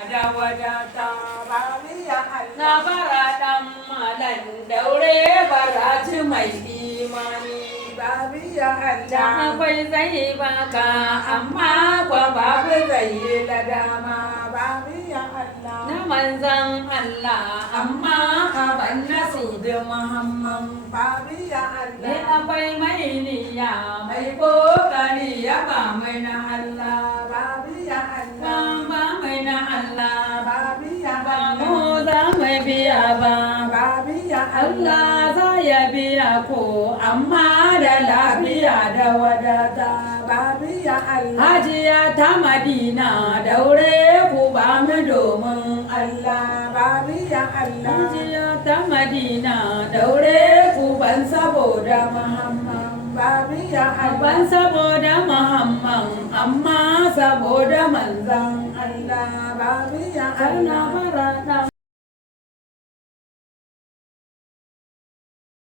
da wadata bariya na bara dan malan daure baraji mai imani bariya Allah akwai zai baka amma kwa babu zai ladama bariya Allah na manzan Allah amma aban nasu da Muhammad bariya Allah ne akwai mai niyya mai kokari ya ba mai na Allah bariya Allah ba mai na Allah babiya ba mu za mu biya ba babiya Allah za ya biya ko amma da lafiya da wadata babiya Allah hajiya ta Madina daure ku ba mu domin Allah babiya Allah hajiya ta Madina daure ku ban saboda Muhammad babiya Allah ban saboda Muhammad amma saboda manzan Allah babiya Allah